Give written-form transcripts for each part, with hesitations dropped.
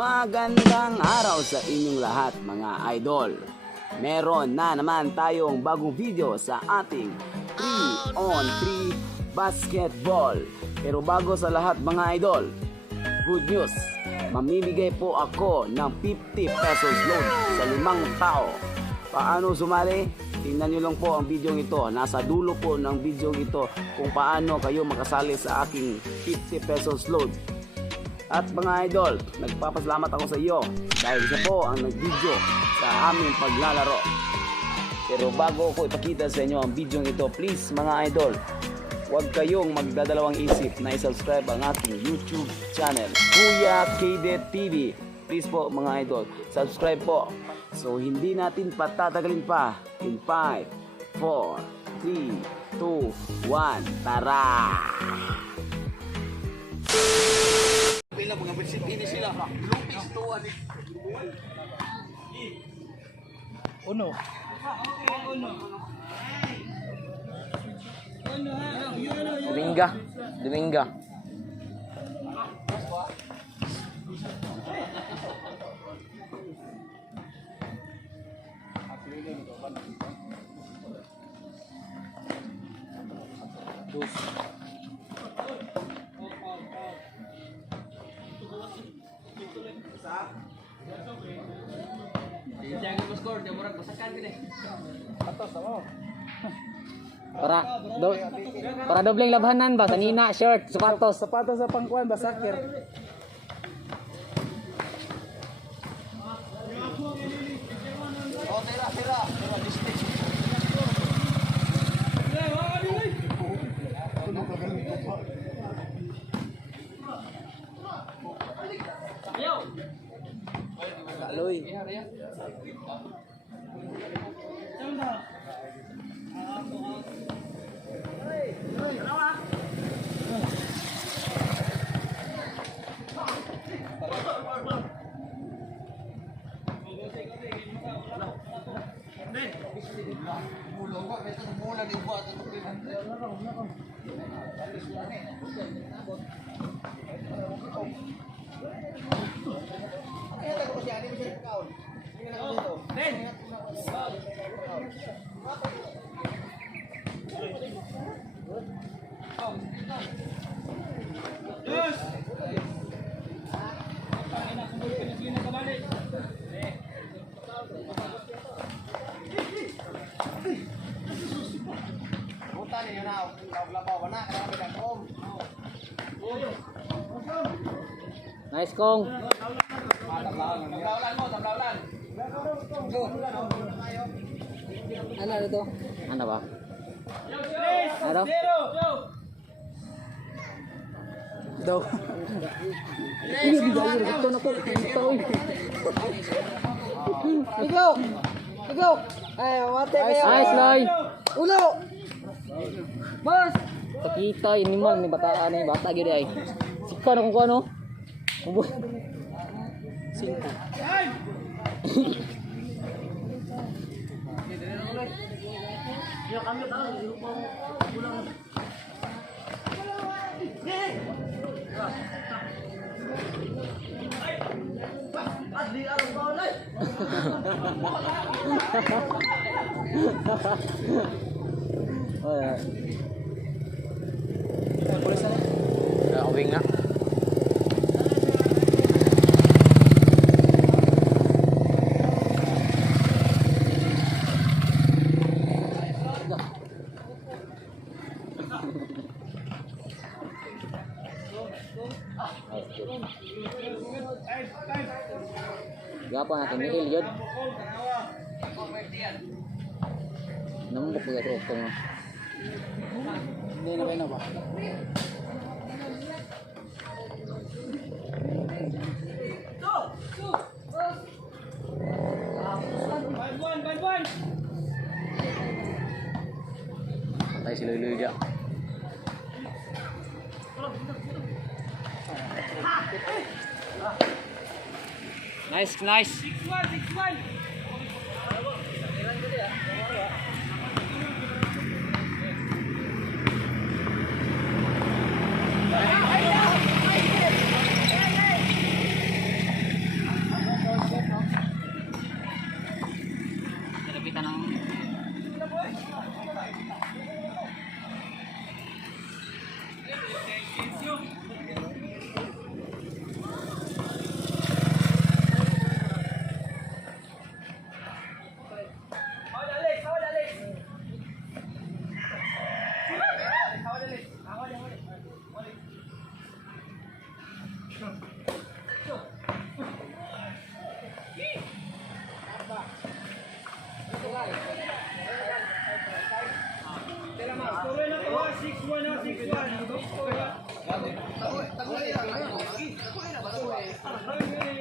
Magandang araw sa inyong lahat mga idol. Meron na naman tayong bagong video sa ating 3-on-3 basketball. Pero bago sa lahat mga idol, good news. Mamimigay po ako ng 50 pesos loan sa 5 tao. Paano sumali? Tingnan nyo lang po ang video ito. Nasa dulo po ng video ito kung paano kayo makasali sa aking 50 pesos loan. At mga idol, nagpapasalamat ako sa iyo dahil siya po ang nag-video sa aming paglalaro. Pero bago ko ipakita sa inyo ang video ito, please mga idol, huwag kayong magdadalawang isip na i-subscribe ang aking YouTube channel, Kuya Kaydet TV. Please po mga idol, subscribe po. So hindi natin patatagalin pa. In 5, 4, 3, 2, 1, tara! Pila mga bersih ini sila. Lupis tuwa ni. Uno. Dominga. Para dobleng labhanan ba sanina shirt sapatos Sapatos sa pangkuan ba sakir? Oh, tira. Distance. Aloy. nice kong ano ito ano ba ano Daw. ini bidal ito na ko ito Ikaw. Ay, wate kayo. nice loy Ulo. Boss. pakita ini mal ni bata ani bata gyud ay sika na kung ano ubo Oh ya. Pulis na uwing nga Gapa natin nihil yun. Namumok ko ito ito. Hindi na kayo na ba? Patay si Loy dia. Nice, nice. Kalapitan ng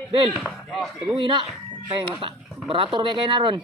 Del, tagong ina. Kay mata. Barator kay naron.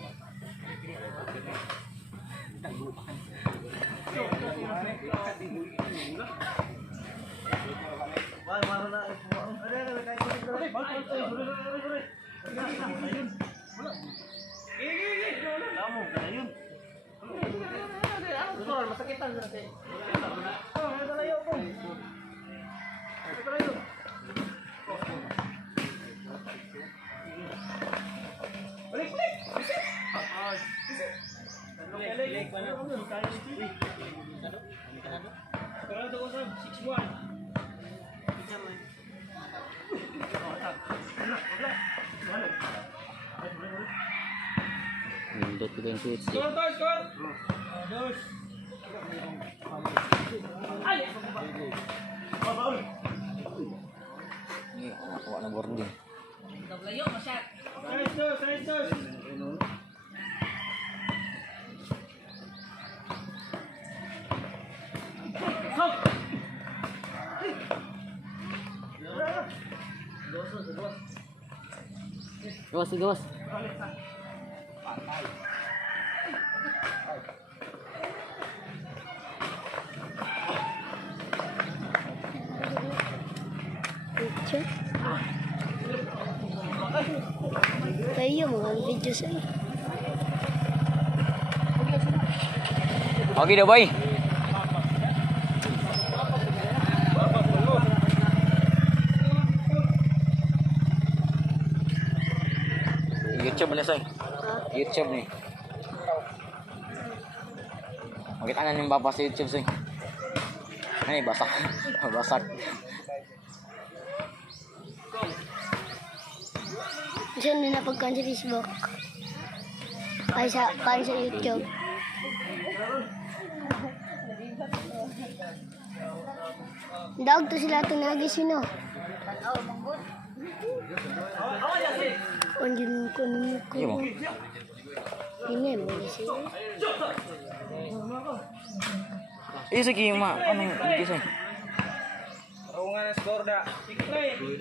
Nindot ko yung switch. Ini anak na boarding. Gawas, gawas. Picture. Tayo mga video sa'yo. Okay dah, boy. YouTube na say. YouTube ni. Makita na yung baba sa YouTube say. Ay, basak. Basak. Diyan na napagkan sa Facebook. Ay sa YouTube. Daog to sila ito nagisino. Andiyan ko nung ko. Iya mo. Ini mo sih. Sige ma, ano yung video say? Raungan skor dah.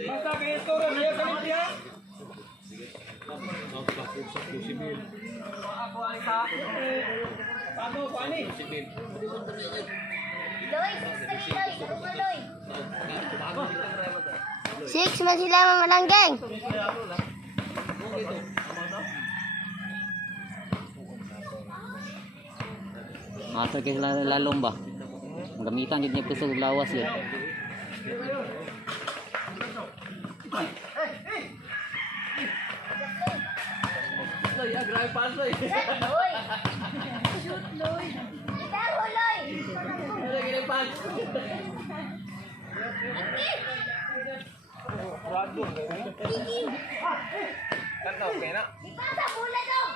Masa kayak skor dia kali dia. Aku Alisa. Paano ko ani? Six man sila mamalanggang. Masa kayo lalong ba? Gamitan din niya puso lawas yun. Loy, grabe pa loy. Shoot, Loy. Ikaw, Loy. Ada gini pas. Waduh. Kan tau kena. Ipasa bola dong.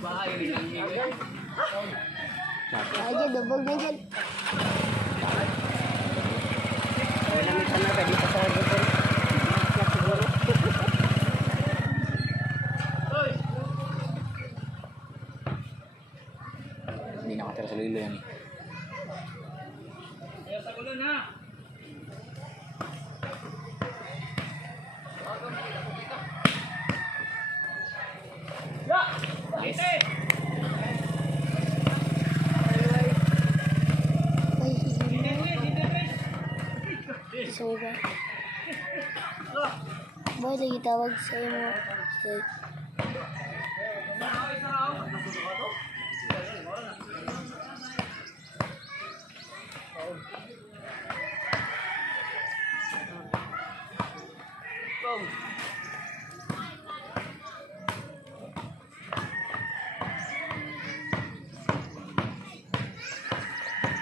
Bahaya ni lang. Aja dobog na dyan. Sana ka dito sa order ko. Hindi nakatira sa lilo yan. Ay, gusto mo ba? Boy, lagi tawag sa imo. Say,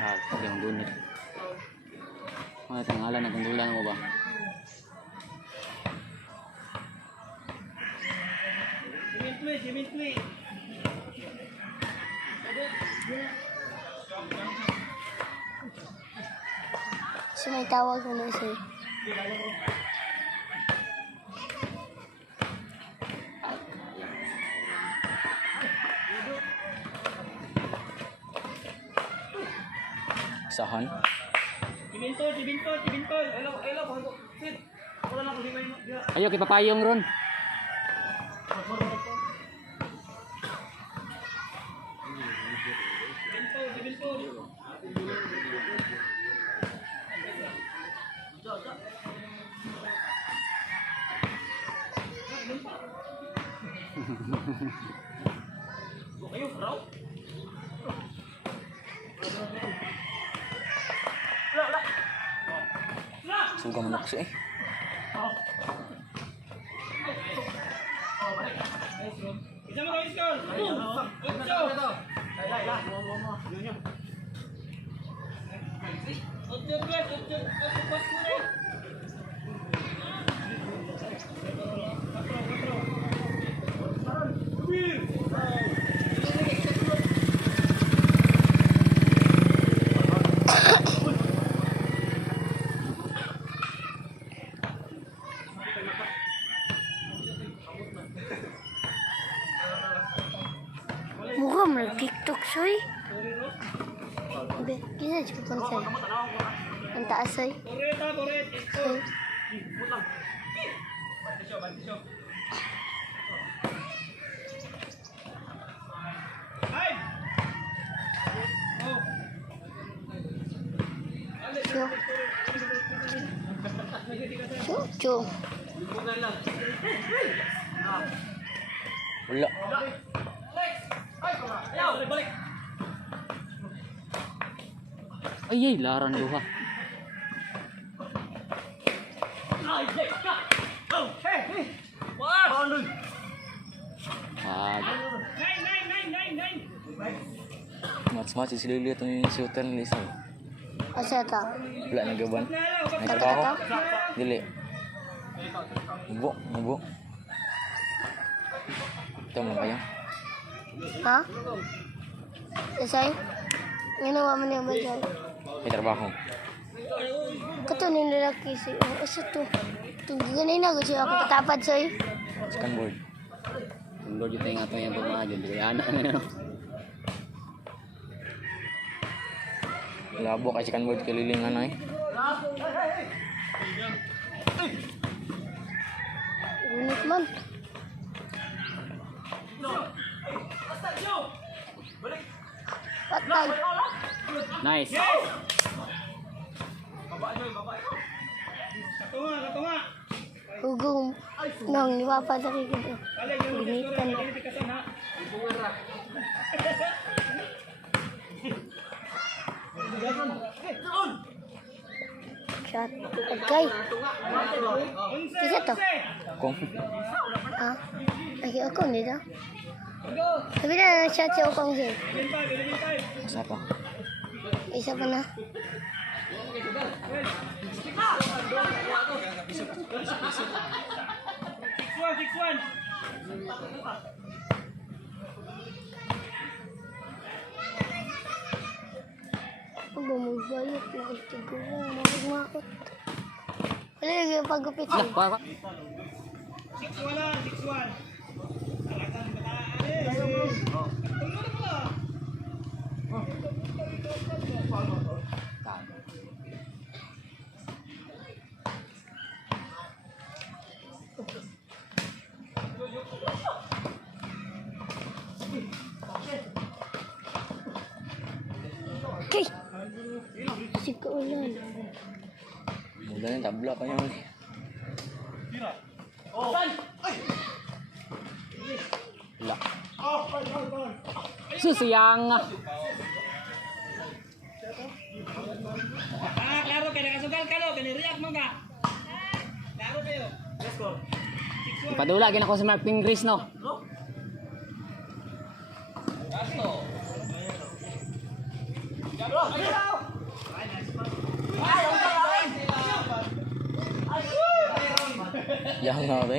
Ah, hindi ang dunit. Ano itong ngalan na tundulan mo ba? so may tawag mo na say. Sahan? Ayo kita payung ron. Suga manok siya eh. Mukha mo TikTok soy. Be, kisa juga pang say. Ang taas soy. Soy. Chu. Wala. Ay, laran duha. Mas-mas si Lili ito yung shooter nila isa. Asa ta? Wala na gaban. May trabaho. Dili. Mubo. Ito mo kayo. Ha? Isay? Ginawa mo niya ba dyan? May trabaho. Kato nilalaki si... Asa to? Ganay na gusto ako katapad soy. Scan board. Ang board yung nga ito yung pamahal. Hindi kaya anak na yun. Labo kasi scan board kaliling ano eh. Unit man. Patay. Nice. Hugong nang nipapadaki ko. Ginitan. Shot. Okay. Kisa to? Kung. Ha? Lagi ako nito. Sabi na shot siya akong sir. Masa pa. Isa pa na. Pag bumagbayot, nakitigawa, makagmakot. Wala yung pagupit. Lah, pa. 6-1. Okay. Kasi kaulan. Udah nih tabla pa yan. Lah. Susiyang. Klaro kayo nakasugal ka no, kaniriyak mo ka. Klaro kayo. Let's go. Ipadula gina ko sa Mark Pingris no. Jangan ngawe.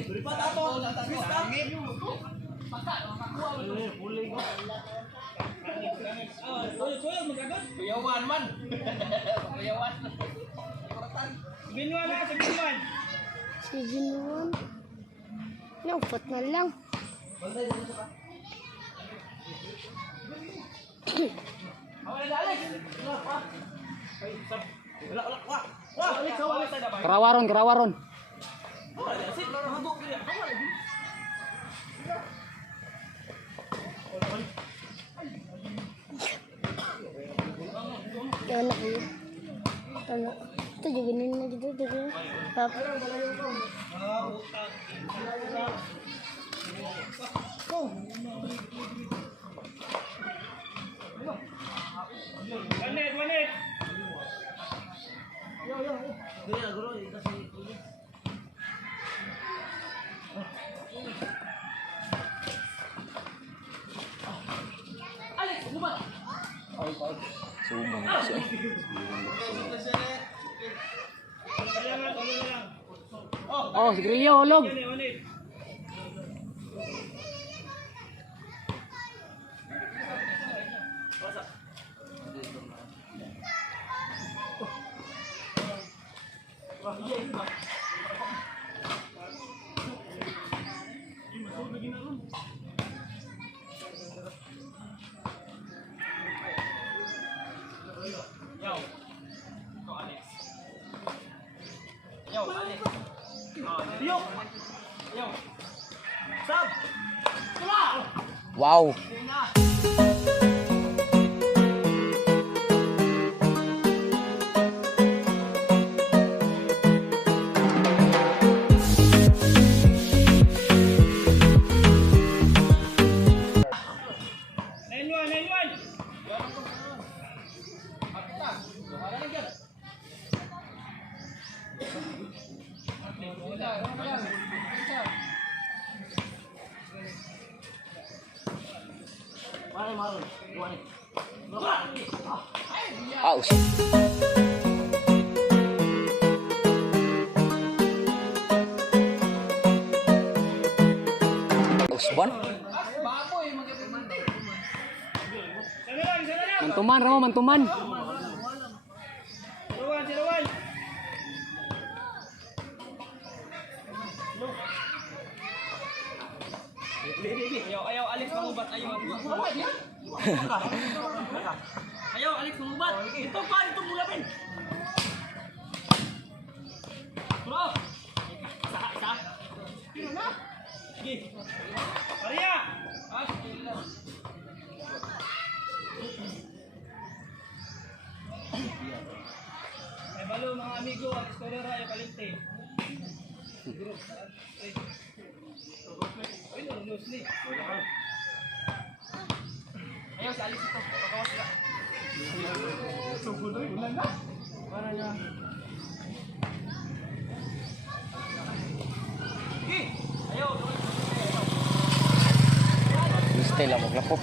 Kuyawan man. Kuyawan. Binuan na sa binuan. Si Jinuan. Naupot na lang. Kerawaron, kerawaron. Yan na kayo. Ano? Ito juga nina dito. Pap. Manit. Sumang siya. Oh, si Grillo, hulog. Manit. Wow. Aus. Usban. Mantuman, Ramo, mantuman. Siruan. Ayaw, Alex mangubat. Ayaw, Alex mangubat. Ito pa, ito mulapin. Bro. Isa. Tira na. Sige. Maria. Ay balo mga amigo, Alex Correra ay palinte. Ay, nalulus ni. Ayaw, si Alex ito. Pagkawas sila. Suguloy, ulan na. Para niya. Okay. Ayaw. Gusto lang maglapok.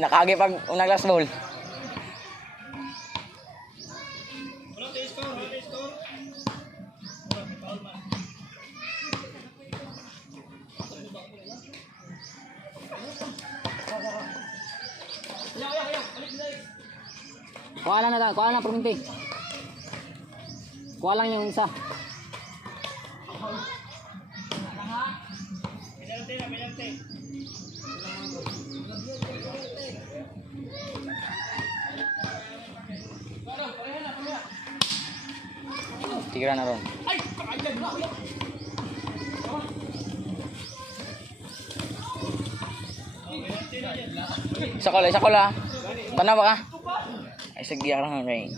Pinakagi pag unang last ball. Kuha lang na, kuha lang perminti. Kuha lang yung isa. Tira na ron. Isa ko la. Tanaw ba ka? Ay sige arang rain.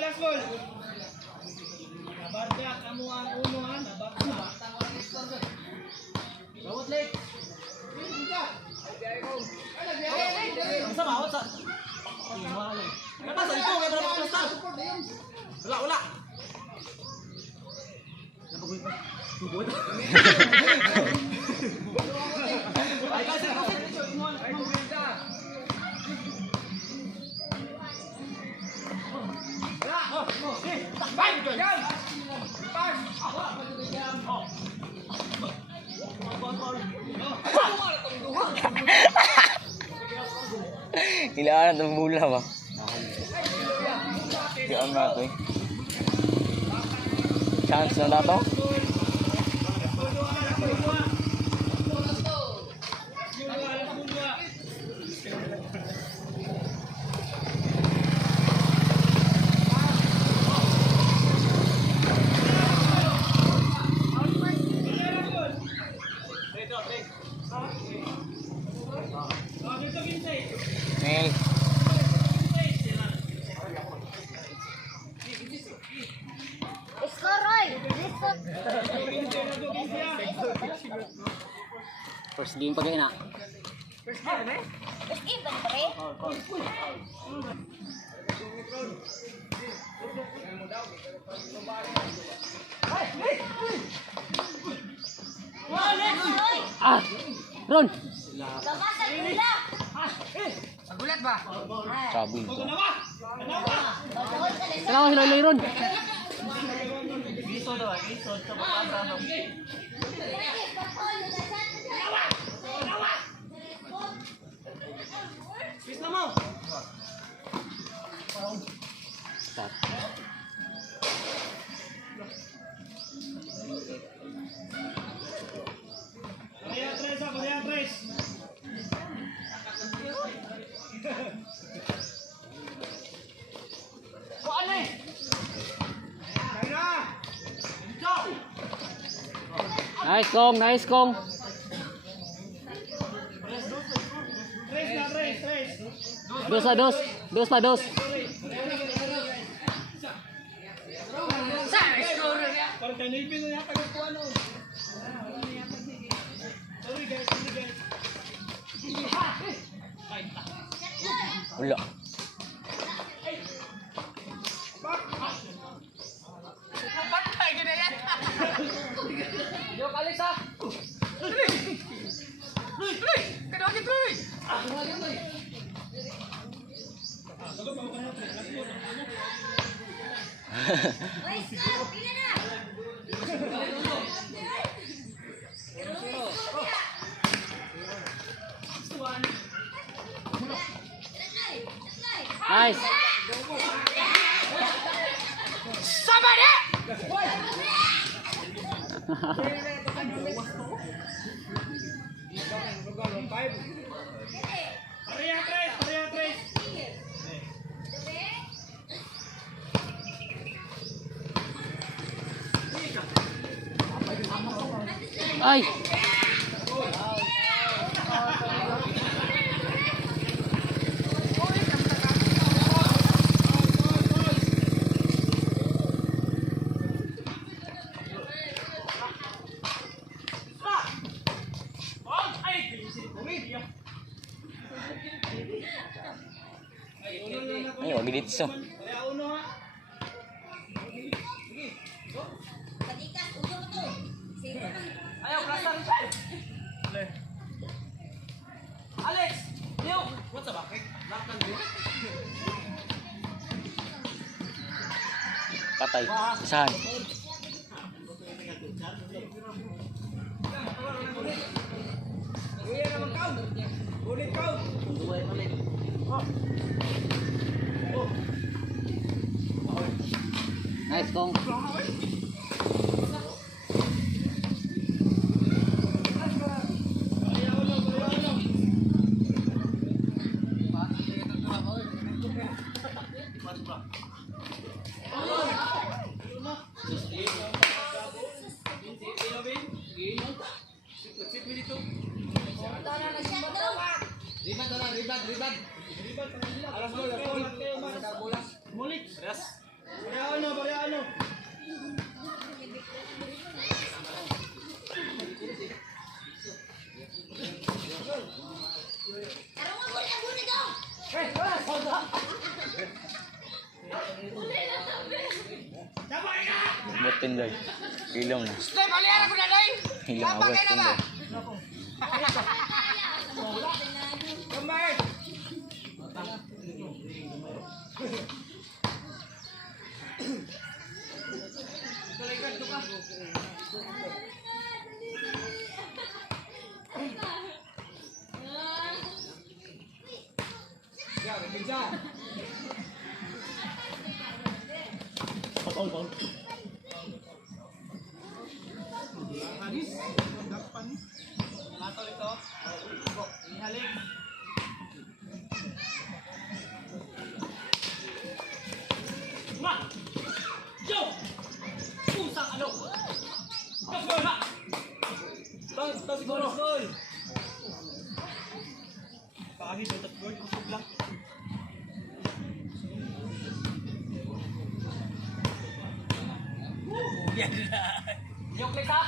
Last ball. Nabarda kamu ang unuhan, nabarda. Bawat late. Sa bawat sa. Kata sa ito, kaya berapa plastar? Wala. Ay, kasi. Kailangan na mula ba? Diyan na ito eh. Chance na na to. Mel. Skoroy! First game pa na. First game ba pre? Ah! Ron! Babasag nila! Sabi ko. Bawal ka lang. Salamat sila Ron. Start. Nice kong. Dos pa. Wala. Nice. Ay! Ay, wag dito so. Ayaw, klasa rin siya. Alex! Leo! What's up, bakit? Laktan din. Patay. Isahan. Uy, naman kau! Ulit kau! Nice kong. Mulik! Yes! Bariano! Butin doy. Ilong na. Stay, balihan ako na, Day! Ilong na butin doy. Kembali! Yung kita!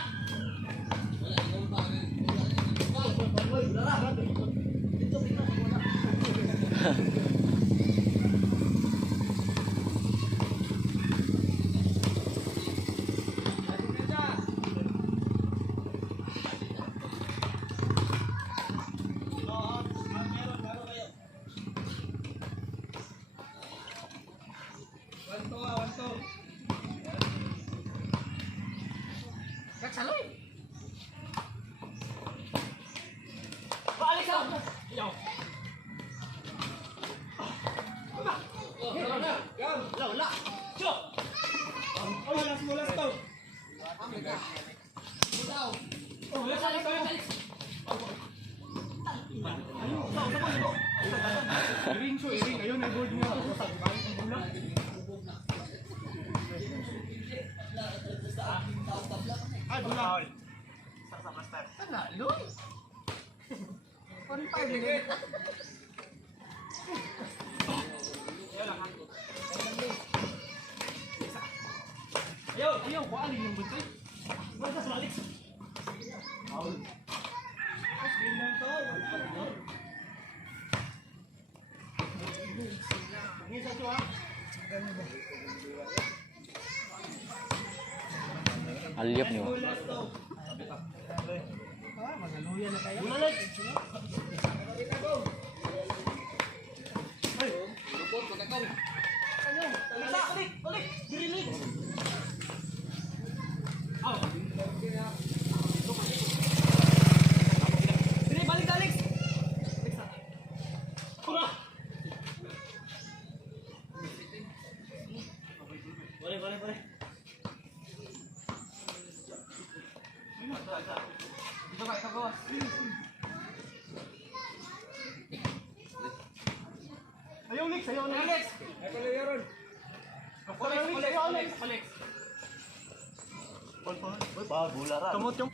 Ayaw, kuhaan yung buntoy. Wala sa Alex. Alyap niyo. Sini balik Alex. Boleh. Ito ka, bawas. Ayaw, Alex. Ay, palayaron. Alex. Tumot yung...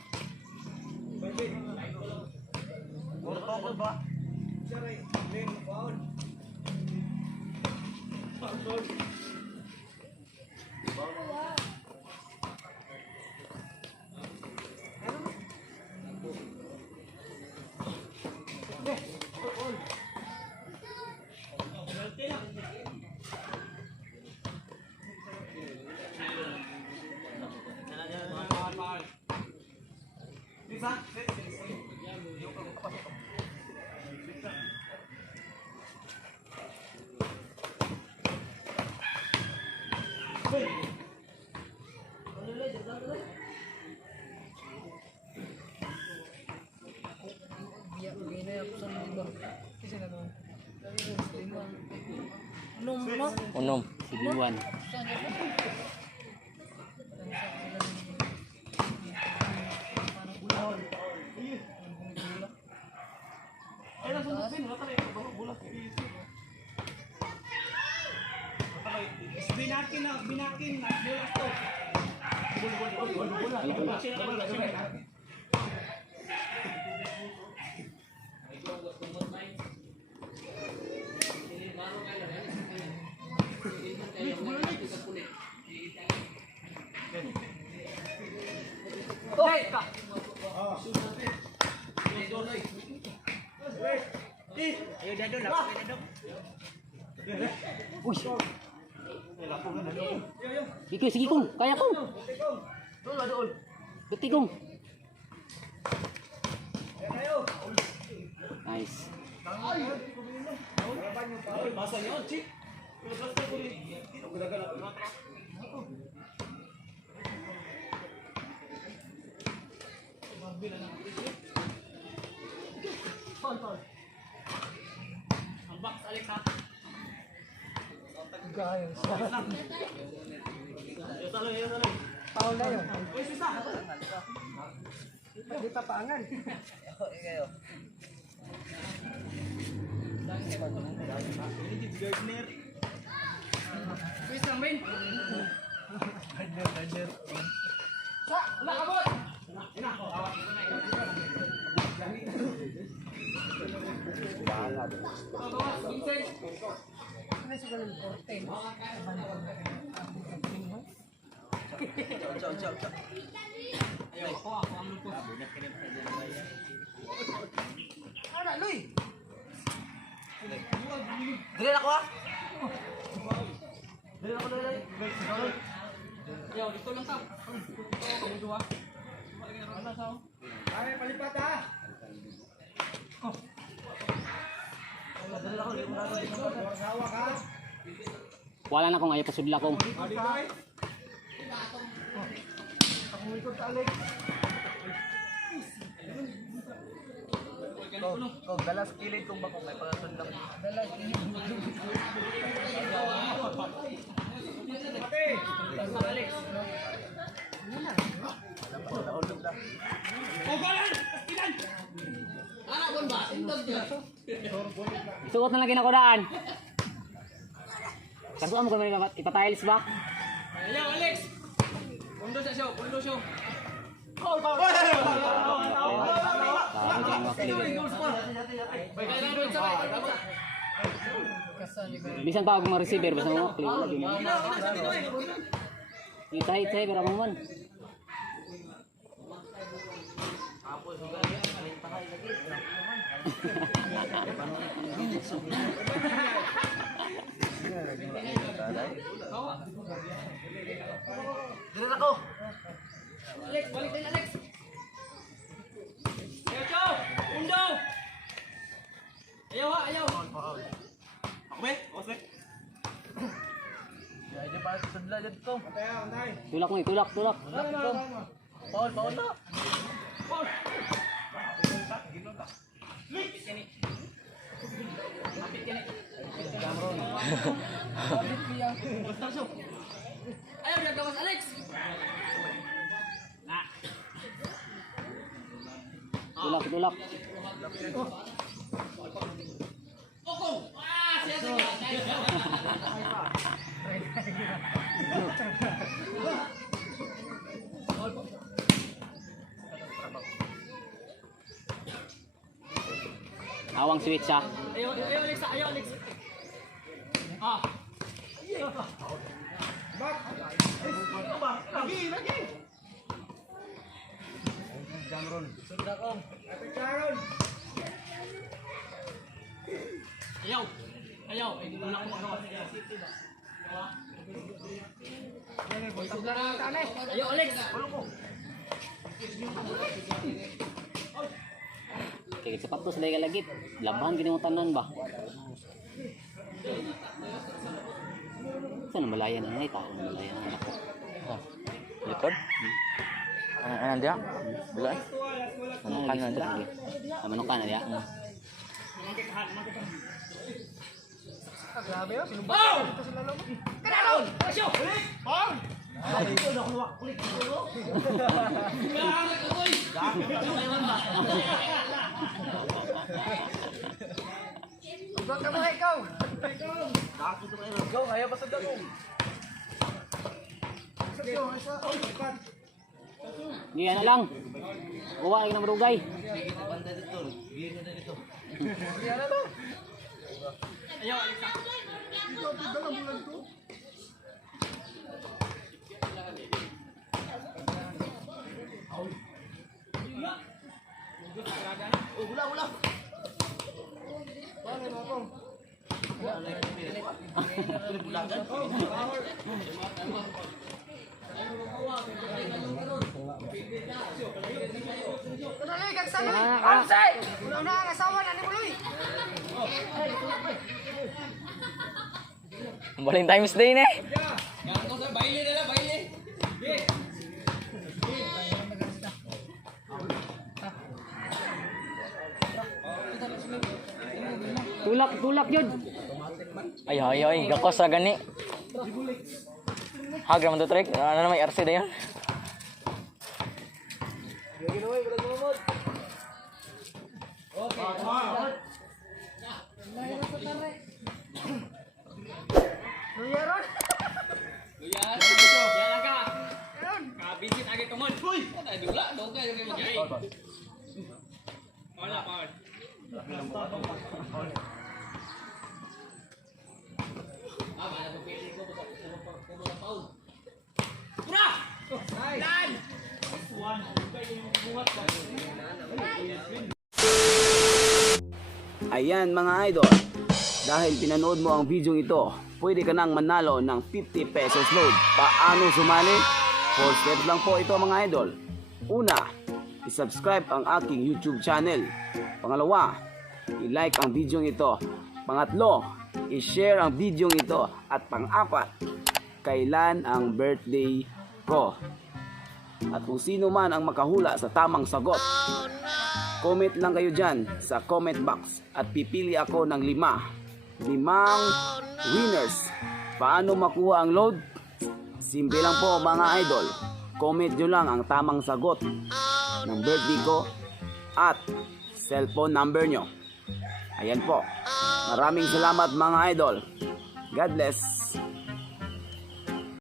Unom, sigiwan. Sige, sige kong, kaya kong. Beti kong. Nice. Paul na yun. Hindi tapangan. Dali na ko ah. Wala na akong ayaw pasudla kong. Kung dalas kilid kung bako may pangasun lang. Isuot na lang kinakodaan. Kasuan mo kung may ipatiles ba? Ayaw Alex. Pundo sa show, pundo show. Sabi kang makli. Bisan pa akong ma-receiver, basta mo makli. Itay-itay, pero mo man. Dali na ko. Alex, balik din Alex. Ayaw Chow, pundo. Ayaw ha, ayaw. Ako be, osek. Ya, aja pa sa sudla dito. Tulak mo, tulak, tulak. Paul, Paul na. Paul. Ayaw dia gawas Alex. Tulak, tulak. Okong. Ah, siya. Awang switch ha. Ayaw, ayaw, Alex. Ayaw, Alex. Ah. Ayaw. Ayaw. Ay, wala ko ano. Ayaw, Alex. Kaya sapatos lagi lagi. Labahan gini mo tanan ba? Saan ang malayan na ito? Ang malayan na ako. Likod? Ano dia? Bila? Ano kanan dia? Ano kanan dia? Grabe yun. Oh! Kanalo! Asyo! Oh! Huwag ka mga ikaw. Ikaw, ayaw ba sa dako? Hindi na lang. Uwa ka na marugay. Ayaw, Alex. Tuloy, kagsama. Ansay! Una ang asawa na ni Muloy. Valentine's Day na eh. Tulak yun. Ay, gakos ra gani. Hagra man to trek. Ano na may RC na yan? Luya ron. Yan lang ka. Kabisit agad tumon. Uy! Dula, dong kayo kayo mag-ay. Wala pa. Pura! Dan! Ayan mga idol, dahil pinanood mo ang video ito, pwede ka nang manalo ng 50 pesos load. Paano sumali? 4 steps lang po ito mga idol. Una, i-subscribe ang aking YouTube channel. Pangalawa, i-like ang video ito. Pangatlo, i-share ang video ito. At pang-apat, kailan ang birthday ko. At kung sino man ang makahula sa tamang sagot, comment lang kayo dyan sa comment box at pipili ako ng 5 winners. Paano makuha ang load? Simple lang po mga idol. Comment nyo lang ang tamang sagot ng birthday ko at cellphone number nyo. Ayan po. Maraming salamat mga idol. God bless.